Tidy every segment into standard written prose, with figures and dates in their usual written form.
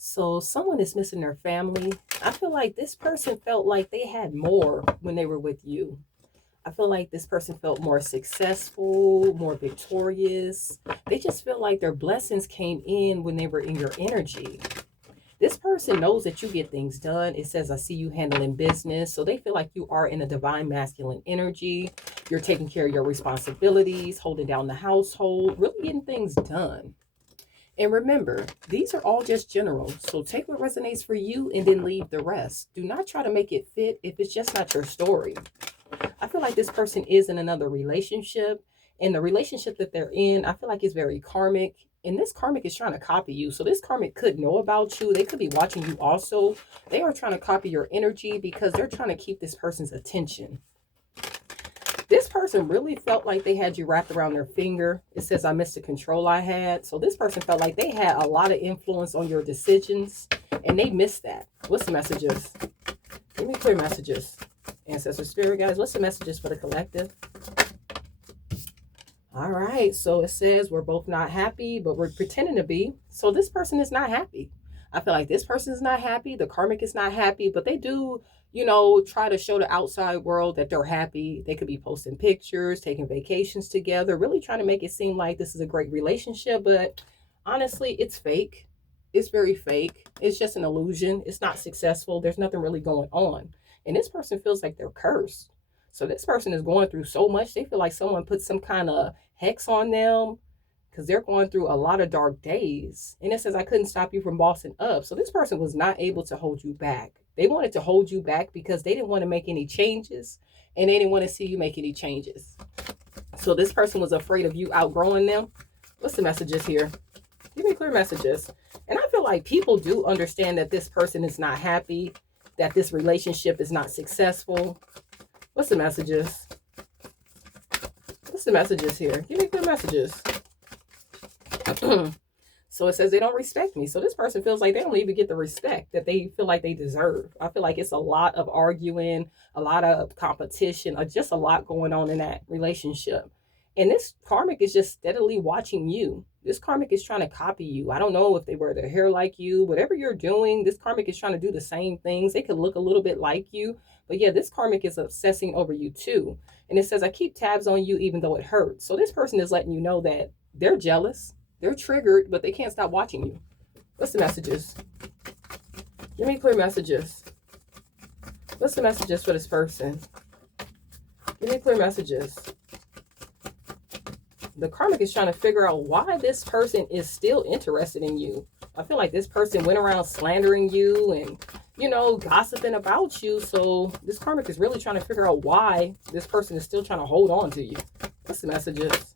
So someone is missing their family. I feel like this person felt like they had more when they were with you. I feel like this person felt more successful, more victorious. They just feel like their blessings came in when they were in your energy. This person knows that you get things done. It says, I see you handling business. So they feel like you are in a divine masculine energy. You're taking care of your responsibilities, holding down the household, really getting things done. And remember, these are all just general. So take what resonates for you and then leave the rest. Do not try to make it fit if it's just not your story. I feel like this person is in another relationship. And the relationship that they're in, I feel like is very karmic. And this karmic is trying to copy you. So this karmic could know about you. They could be watching you also. They are trying to copy your energy because they're trying to keep this person's attention. This person really felt like they had you wrapped around their finger. It says, I missed the control I had. So this person felt like they had a lot of influence on your decisions and they missed that. What's the messages? Give me clear messages. Ancestor spirit guys, what's the messages for the collective? All right, so it says we're both not happy, but we're pretending to be. So this person is not happy. I feel like this person is not happy. The karmic is not happy, but they do, try to show the outside world that they're happy. They could be posting pictures, taking vacations together, really trying to make it seem like this is a great relationship. But honestly, it's fake. It's very fake. It's just an illusion. It's not successful. There's nothing really going on. And this person feels like they're cursed. So this person is going through so much. They feel like someone put some kind of hex on them because they're going through a lot of dark days. And it says, I couldn't stop you from bossing up. So this person was not able to hold you back. They wanted to hold you back because they didn't want to make any changes and they didn't want to see you make any changes. So this person was afraid of you outgrowing them. What's the messages here? Give me clear messages. And I feel like people do understand that this person is not happy, that this relationship is not successful. What's the messages? What's the messages here? Give me clear messages. So it says they don't respect me. So this person feels like they don't even get the respect that they feel like they deserve. I feel like it's a lot of arguing, a lot of competition, or just a lot going on in that relationship. And this karmic is just steadily watching you. This karmic is trying to copy you. I don't know if they wear their hair like you. Whatever you're doing, this karmic is trying to do the same things. They could look a little bit like you. But yeah, this karmic is obsessing over you too. And it says, I keep tabs on you even though it hurts. So this person is letting you know that they're jealous. They're triggered, but they can't stop watching you. What's the messages? Give me clear messages. What's the messages for this person? Give me clear messages. The karmic is trying to figure out why this person is still interested in you. I feel like this person went around slandering you and, gossiping about you. So this karmic is really trying to figure out why this person is still trying to hold on to you. What's the messages?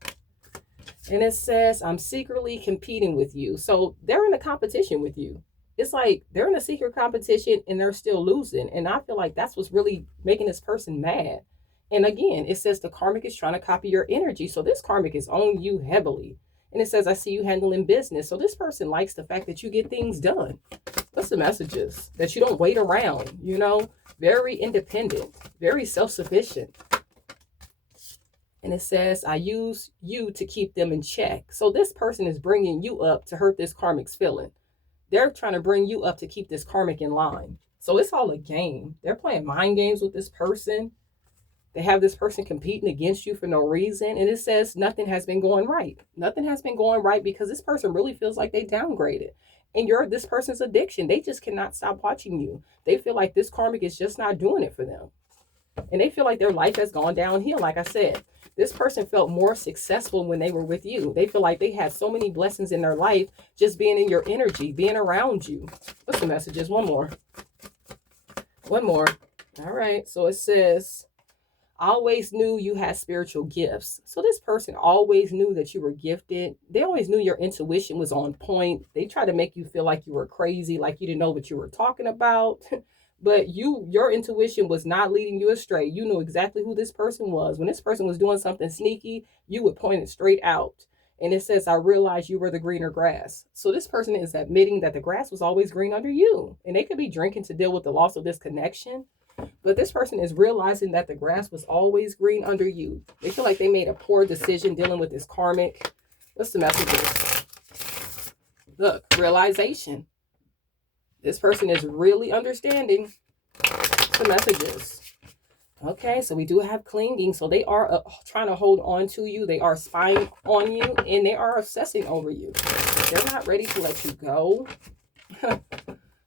And it says, I'm secretly competing with you. So they're in a competition with you. It's like they're in a secret competition and they're still losing. And I feel like that's what's really making this person mad. And again, it says the karmic is trying to copy your energy. So this karmic is on you heavily. And it says, I see you handling business. So this person likes the fact that you get things done. What's the messages? That you don't wait around, very independent, very self-sufficient. And it says, I use you to keep them in check. So this person is bringing you up to hurt this karmic's feeling. They're trying to bring you up to keep this karmic in line. So it's all a game. They're playing mind games with this person. They have this person competing against you for no reason. And it says nothing has been going right. Nothing has been going right because this person really feels like they downgraded. And you're this person's addiction. They just cannot stop watching you. They feel like this karmic is just not doing it for them. And they feel like their life has gone downhill. Like I said, this person felt more successful when they were with you. They feel like they had so many blessings in their life just being in your energy, being around you. What's the messages? One more. One more. All right. So it says, I always knew you had spiritual gifts. So this person always knew that you were gifted. They always knew your intuition was on point. They tried to make you feel like you were crazy, like you didn't know what you were talking about. But your intuition was not leading you astray. You knew exactly who this person was. When this person was doing something sneaky, you would point it straight out. And it says, I realized you were the greener grass. So this person is admitting that the grass was always green under you. And they could be drinking to deal with the loss of this connection. But this person is realizing that the grass was always green under you. They feel like they made a poor decision dealing with this karmic. What's the messages? Look, realization. This person is really understanding the messages. Okay, so we do have clinging. So they are trying to hold on to you. They are spying on you, and they are obsessing over you. They're not ready to let you go.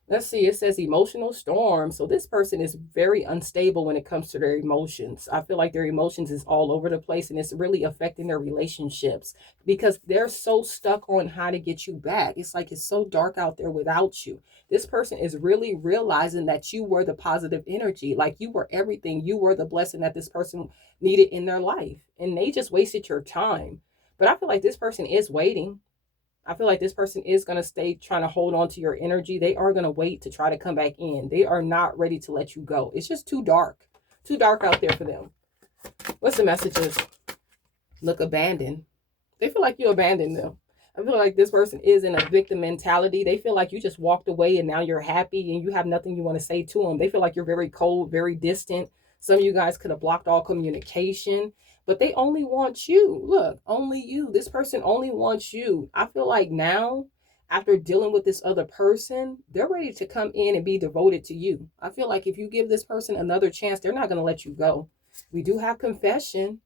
Let's see, it says emotional storm. So this person is very unstable when it comes to their emotions. I feel like their emotions is all over the place, and it's really affecting their relationships because they're so stuck on how to get you back. It's like it's so dark out there without you. This person is really realizing that you were the positive energy, like you were everything. You were the blessing that this person needed in their life, and they just wasted your time. But I feel like this person is waiting. I feel like this person is going to stay trying to hold on to your energy. They are going to wait to try to come back in. They are not ready to let you go. It's just too dark out there for them. What's the messages? Look, abandoned. They feel like you abandoned them. I feel like this person is in a victim mentality. They feel like you just walked away and now you're happy and you have nothing you want to say to them. They feel like you're very cold, very distant. Some of you guys could have blocked all communication. But they only want you. Look, only you. This person only wants you. I feel like now, after dealing with this other person, they're ready to come in and be devoted to you. I feel like if you give this person another chance, they're not going to let you go. We do have confession.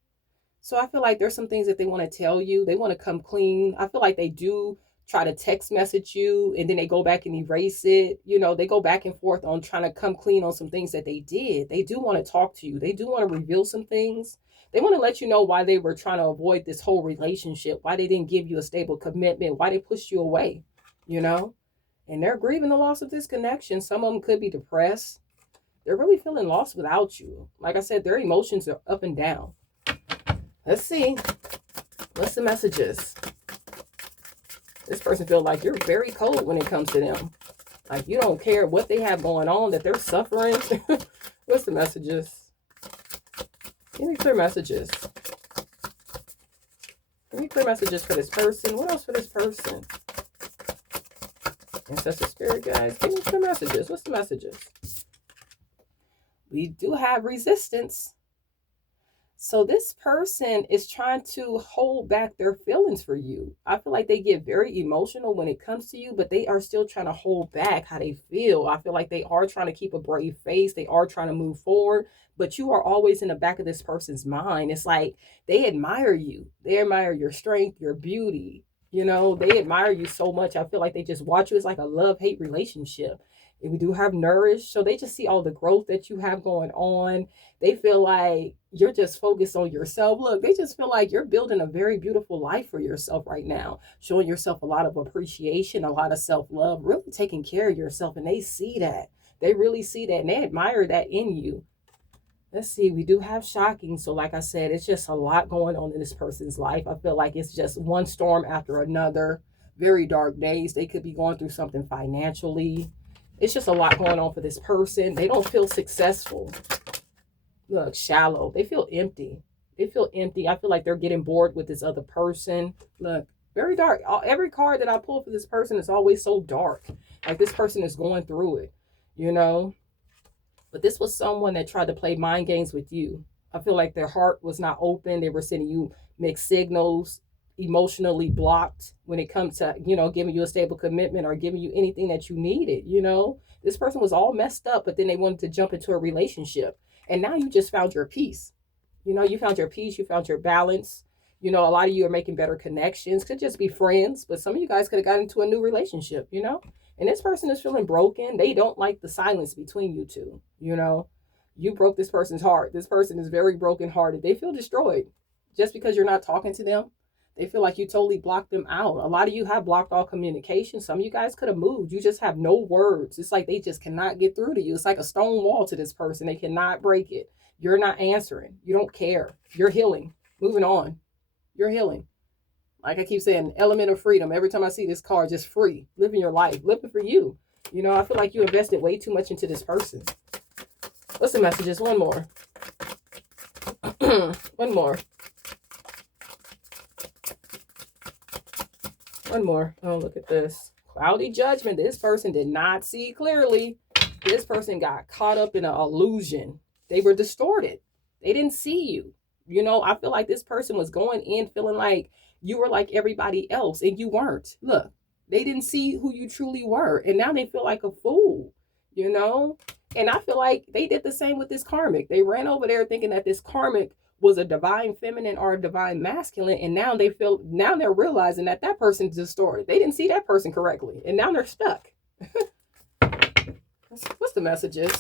So I feel like there's some things that they want to tell you. They want to come clean. I feel like they do try to text message you and then they go back and erase it. You know, they go back and forth on trying to come clean on some things that they did. They do want to talk to you. They do want to reveal some things. They want to let you know why they were trying to avoid this whole relationship, why they didn't give you a stable commitment, why they pushed you away, you know, and they're grieving the loss of this connection. Some of them could be depressed. They're really feeling lost without you. Like I said, their emotions are up and down. Let's see. What's the messages? This person feels like you're very cold when it comes to them. Like you don't care what they have going on, that they're suffering. What's the messages? Give me clear messages. Give me clear messages for this person. What else for this person? Ancestor Spirit, guys. Give me clear messages. What's the messages? We do have resistance. So this person is trying to hold back their feelings for you. I feel like they get very emotional when it comes to you, but they are still trying to hold back how they feel. I feel like they are trying to keep a brave face. They are trying to move forward, but you are always in the back of this person's mind. It's like they admire you. They admire your strength, your beauty. You know, they admire you so much. I feel like they just watch you. It's like a love-hate relationship. And we do have nourish. So they just see all the growth that you have going on. They feel like you're just focused on yourself. Look, they just feel like you're building a very beautiful life for yourself right now, showing yourself a lot of appreciation, a lot of self-love, really taking care of yourself. And they see that. They really see that and they admire that in you. Let's see, we do have shocking. So like I said, it's just a lot going on in this person's life. I feel like it's just one storm after another. Very dark days. They could be going through something financially. It's just a lot going on for this person. They don't feel successful. Look, shallow. They feel empty. They feel empty. I feel like they're getting bored with this other person. Look, very dark. Every card that I pull for this person is always so dark. Like this person is going through it, you know. But this was someone that tried to play mind games with you. I feel like their heart was not open. They were sending you mixed signals, emotionally blocked when it comes to, you know, giving you a stable commitment or giving you anything that you needed, you know. This person was all messed up, but then they wanted to jump into a relationship. And now you just found your peace. You know, you found your peace, you found your balance. You know, a lot of you are making better connections. Could just be friends, but some of you guys could have got into a new relationship, you know. And this person is feeling broken. They don't like the silence between you two, you know. You broke this person's heart. This person is very brokenhearted. They feel destroyed just because you're not talking to them. They feel like you totally blocked them out. A lot of you have blocked all communication. Some of you guys could have moved. You just have no words. It's like they just cannot get through to you. It's like a stone wall to this person. They cannot break it. You're not answering. You don't care. You're healing. Moving on. You're healing. Like I keep saying, element of freedom. Every time I see this card, just free. Living your life. Living for you. You know, I feel like you invested way too much into this person. What's the messages? One more. One more. One more. Oh, look at this. Cloudy judgment. This person did not see clearly. This person got caught up in an illusion. They were distorted. They didn't see you. You know, I feel like this person was going in feeling like you were like everybody else and you weren't. Look, They didn't see who you truly were. And now they feel like a fool, you know? And I feel like they did the same with this karmic. They ran over there thinking that this karmic was a divine feminine or a divine masculine. And now they're realizing that that person's distorted. They didn't see that person correctly. And now they're stuck. What's the messages?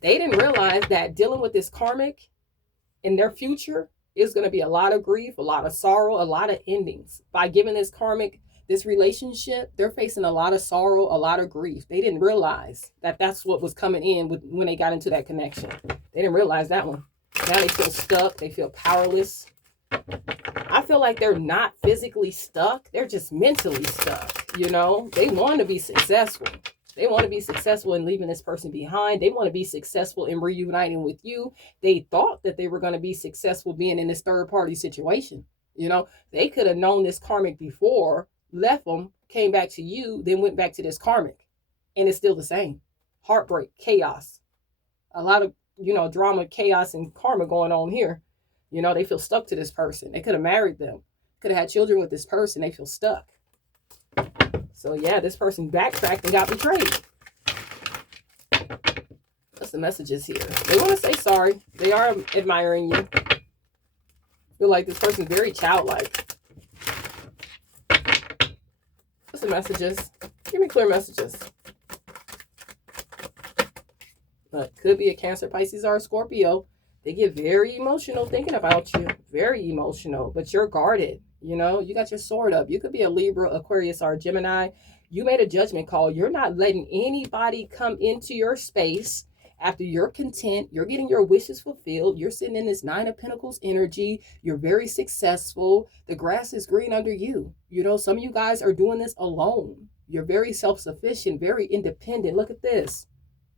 They didn't realize that dealing with this karmic in their future is going to be a lot of grief, a lot of sorrow, a lot of endings. By giving this karmic this relationship, they're facing a lot of sorrow, a lot of grief. They didn't realize that that's what was coming in when they got into that connection. They didn't realize that one. Now they feel stuck. They feel powerless. I feel like they're not physically stuck. They're just mentally stuck. You know, they want to be successful. They want to be successful in leaving this person behind. They want to be successful in reuniting with you. They thought that they were going to be successful being in this third party situation. You know, they could have known this karmic before, left them, came back to you, then went back to this karmic. And it's still the same. Heartbreak, chaos. A lot of, you know, drama, chaos, and karma going on here. You know, they feel stuck to this person. They could have married them. Could have had children with this person. They feel stuck. So yeah, this person backtracked and got betrayed. What's the messages here? They want to say sorry. They are admiring you. Feel like this person's very childlike. What's the messages? Give me clear messages. But could be a Cancer, Pisces, or a Scorpio. They get very emotional thinking about you. Very emotional. But you're guarded. You know, you got your sword up. You could be a Libra, Aquarius, or a Gemini. You made a judgment call. You're not letting anybody come into your space after you're content. You're getting your wishes fulfilled. You're sitting in this Nine of Pentacles energy. You're very successful. The grass is green under you. You know, some of you guys are doing this alone. You're very self-sufficient, very independent. Look at this.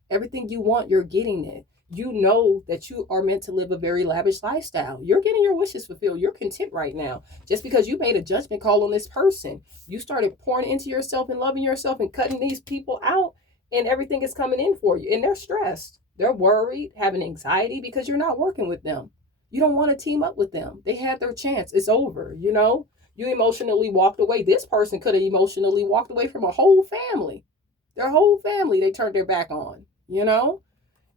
Everything you want, you're getting it. You know that you are meant to live a very lavish lifestyle. You're getting your wishes fulfilled. You're content right now. Just because you made a judgment call on this person, you started pouring into yourself and loving yourself and cutting these people out, and everything is coming in for you. And they're stressed. They're worried, having anxiety because you're not working with them. You don't want to team up with them. They had their chance. It's over, you know? You emotionally walked away. This person could have emotionally walked away from a whole family. Their whole family, they turned their back on, you know?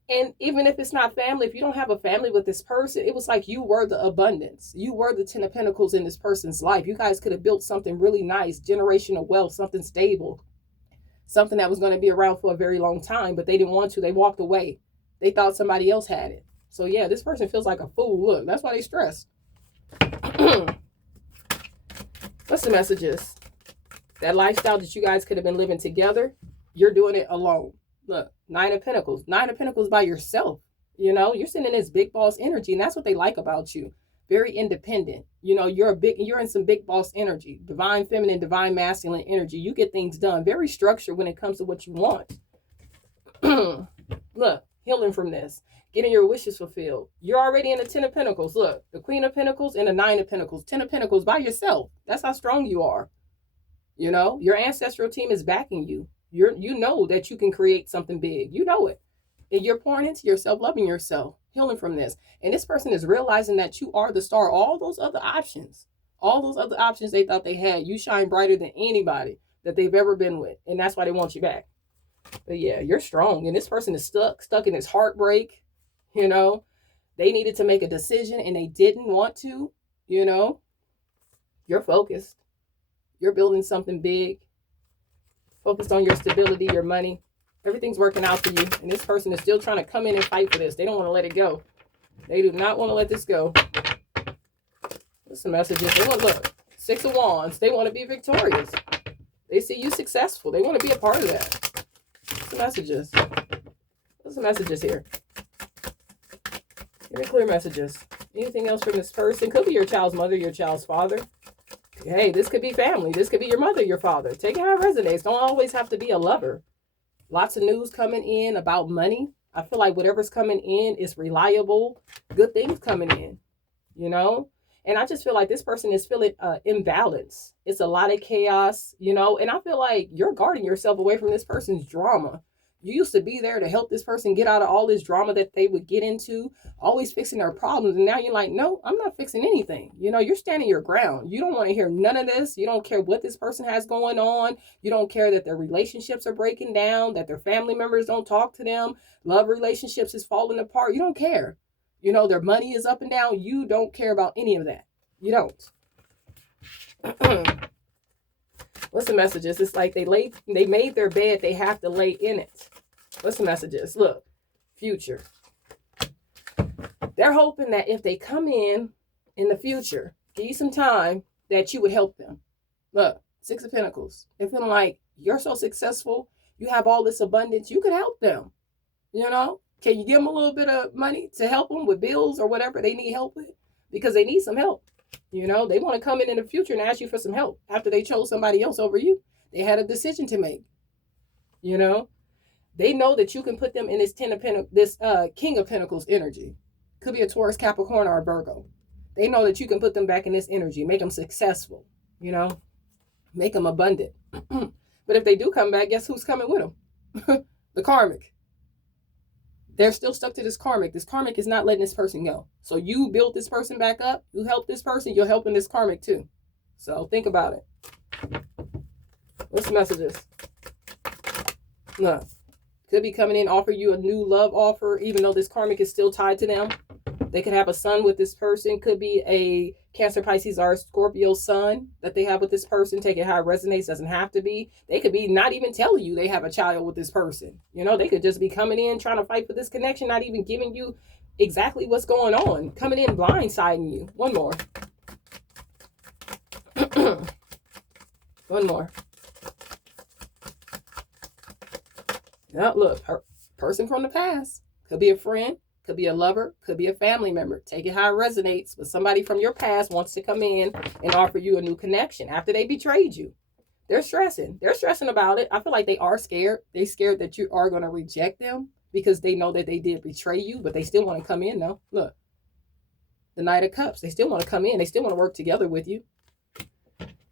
And even if it's not family, if you don't have a family with this person, it was like you were the abundance. You were the 10 of Pentacles in this person's life. You guys could have built something really nice, generational wealth, something stable, something that was going to be around for a very long time, but they didn't want to. They walked away. They thought somebody else had it. So yeah, this person feels like a fool. Look, that's why they stressed. What's the messages? That lifestyle that you guys could have been living together, you're doing it alone. Look, Nine of Pentacles. Nine of Pentacles by yourself. You know, you're sitting in this big boss energy, and that's what they like about you. Very independent. You know, you're in some big boss energy. Divine feminine, divine masculine energy. You get things done. Very structured when it comes to what you want. Look, healing from this. Getting your wishes fulfilled. You're already in the 10 of Pentacles. Look, the Queen of Pentacles and the 9 of Pentacles. 10 of Pentacles by yourself. That's how strong you are. You know, your ancestral team is backing you. You know that you can create something big. You know it. And you're pouring into yourself, loving yourself, healing from this. And this person is realizing that you are the star. All those other options they thought they had, you shine brighter than anybody that they've ever been with. And that's why they want you back. But yeah, you're strong. And this person is stuck in this heartbreak. You know, they needed to make a decision and they didn't want to. You know, you're focused. You're building something big. Focused on your stability, your money. Everything's working out for you. And this person is still trying to come in and fight for this. They don't want to let it go. They do not want to let this go. What's the messages? They want, look, 6 of Wands. They want to be victorious. They see you successful. They want to be a part of that. What's the messages? What's the messages here? Give me clear messages. Anything else from this person? Could be your child's mother, your child's father. Hey, this could be family. This could be your mother, your father. Take it how it resonates. Don't always have to be a lover. Lots of news coming in about money. I feel like whatever's coming in is reliable. Good things coming in, you know? And I just feel like this person is feeling imbalance. It's a lot of chaos, you know? And I feel like you're guarding yourself away from this person's drama. You used to be there to help this person get out of all this drama that they would get into, always fixing their problems. And now you're like, no, I'm not fixing anything. You know, you're standing your ground. You don't want to hear none of this. You don't care what this person has going on. You don't care that their relationships are breaking down, that their family members don't talk to them. Love relationships is falling apart. You don't care. You know, their money is up and down. You don't care about any of that. You don't. What's the messages? It's like they made their bed. They have to lay in it. What's the messages? Look, future. They're hoping that if they come in the future, give you some time, that you would help them. Look, Six of Pentacles. They're feeling like you're so successful. You have all this abundance. You could help them. You know, can you give them a little bit of money to help them with bills or whatever they need help with? Because they need some help. You know, they want to come in the future and ask you for some help after they chose somebody else over you. They had a decision to make. You know, they know that you can put them in this King of Pentacles energy. Could be a Taurus, Capricorn, or a Virgo. They know that you can put them back in this energy, make them successful, you know, make them abundant. But if they do come back, guess who's coming with them? The karmic. They're still stuck to this karmic. This karmic is not letting this person go. So you built this person back up. You help this person. You're helping this karmic too. So think about it. What's the messages? No. Could be coming in, offer you a new love offer, even though this karmic is still tied to them. They could have a son with this person. Could be a Cancer, Pisces, or Scorpio son that they have with this person. Take it how it resonates. Doesn't have to be. They could be not even telling you they have a child with this person. You know, they could just be coming in trying to fight for this connection, not even giving you exactly what's going on. Coming in blindsiding you. One more. One more. Now, look, person from the past. Could be a friend. Could be a lover, could be a family member. Take it how it resonates. But somebody from your past wants to come in and offer you a new connection after they betrayed you. They're stressing. They're stressing about it. I feel like they are scared. They're scared that you are going to reject them because they know that they did betray you, but they still want to come in though. Look, the Knight of Cups. They still want to come in. They still want to work together with you.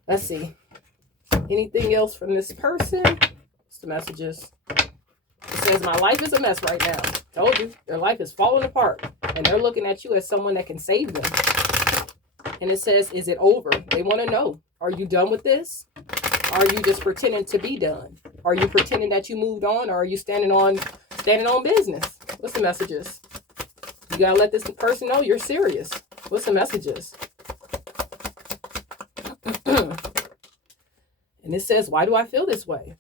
Let's see. Anything else from this person? What's the messages? It says, my life is a mess right now. Told you, their life is falling apart. And they're looking at you as someone that can save them. And it says, is it over? They want to know, are you done with this? Are you just pretending to be done? Are you pretending that you moved on? Or are you standing on business? What's the messages? You got to let this person know you're serious. What's the messages? And it says, why do I feel this way?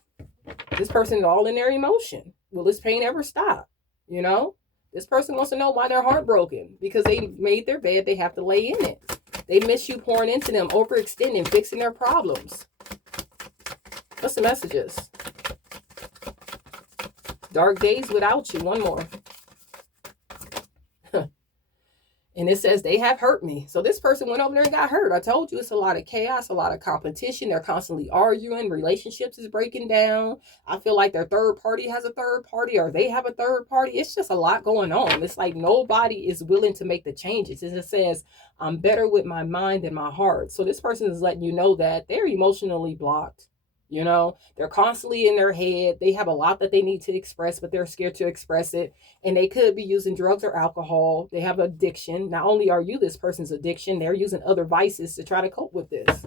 This person is all in their emotion. Will this pain ever stop? You know, this person wants to know why they're heartbroken because they made their bed. They have to lay in it. They miss you pouring into them, overextending, fixing their problems. What's the messages? Dark days without you. One more. And it says they have hurt me. So this person went over there and got hurt. I told you it's a lot of chaos, a lot of competition. They're constantly arguing. Relationships is breaking down. I feel like their third party has a third party or they have a third party. It's just a lot going on. It's like nobody is willing to make the changes. And it says, I'm better with my mind than my heart. So this person is letting you know that they're emotionally blocked. You know, they're constantly in their head. They have a lot that they need to express, but they're scared to express it. And they could be using drugs or alcohol. They have addiction. Not only are you this person's addiction, they're using other vices to try to cope with this.